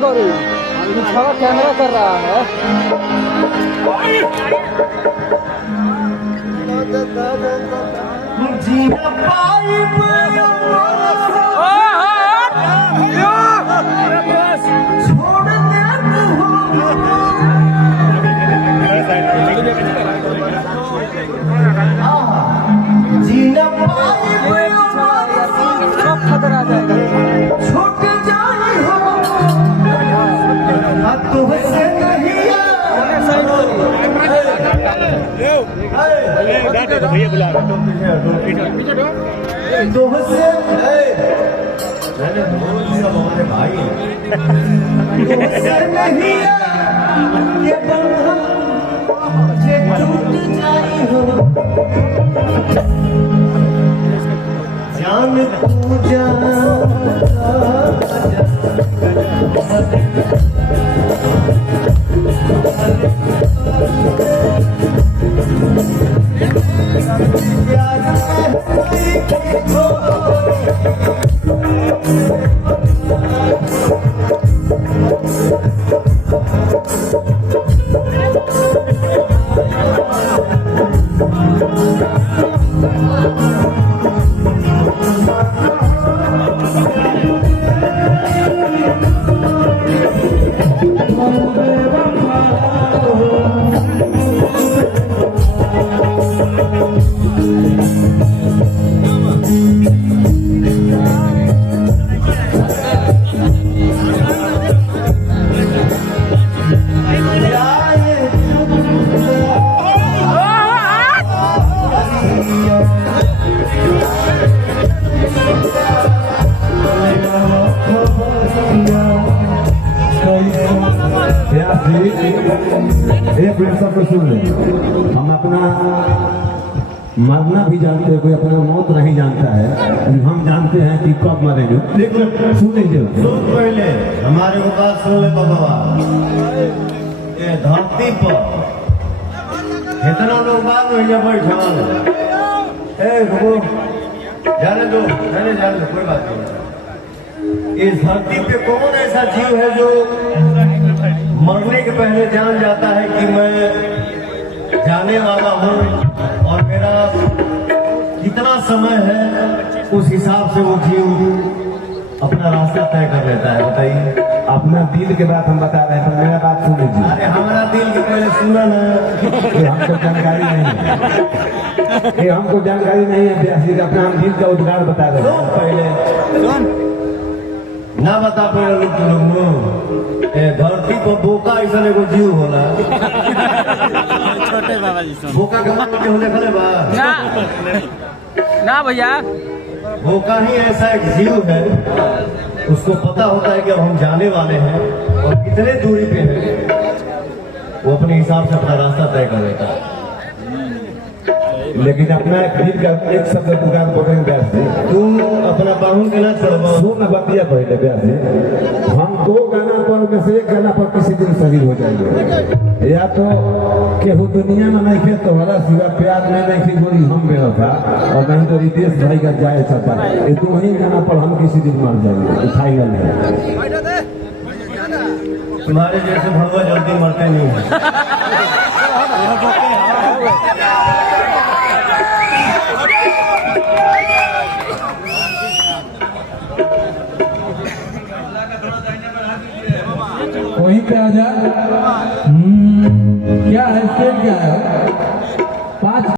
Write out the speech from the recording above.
गौरी छवा camera कर रहा है। खतरा जाएगा भैया बुला भाई जान पूजा हम अपना मरना भी जानते हैं, कोई अपना मौत नहीं जानता है, हम जानते हैं कि कब मरेंगे। सुने पहले हमारे को बात सुन ले बाबा, ये धरती पर इतना लोग बात नहीं बैठा जाने दो कोई बात नहीं। इस धरती पे कौन ऐसा जीव है जो मरने के पहले जान जाता है कि मैं जाने वाला हूँ और मेरा कितना समय है, उस हिसाब से वो जीव अपना रास्ता तय कर लेता है। बताइए, अपना दिल के बात हम बता रहे हैं, तो मेरा बात सुन लीजिए। अरे हमारा दिल के पहले सुना ना, हमको जानकारी नहीं है, हमको जानकारी नहीं है व्यास जी का, अपना हम दिल का उद्गार बता रहे हैं। पहले ना बता पड़े धरती पर बोका ऐसा एगो जीव होला, छोटे बाबा जी बोका के मन के होले खले बा ना भैया, बोका ही ऐसा एक जीव है, उसको पता होता है कि अब हम जाने वाले हैं और कितने दूरी पे है, वो अपने हिसाब से अपना रास्ता तय कर लेता है। लेकिन अपना दिल का एक शब्द दुकान पकड़ेंगे व्यास जी, तुम अपना बाहुन के ना छोड़ो। सुन बतिया पहले व्यास जी, हम 2 गाना पर में से 1 गाना पर किसी दिन शहीद हो जाएंगे, या तो केहू दुनिया में नहीं खे तो वाला सिवा प्यार में नहीं थी गोरी हम मेरा था, और नहीं तो रितेश भाई का जाए चाहता, ये 2 ही गाना पर हम किसी दिन मर जाएंगे, फाइनल है। तुम्हारे जैसे भगवान जल्दी मरते नहीं है। वहीं पे आ जा। क्या है, क्या है?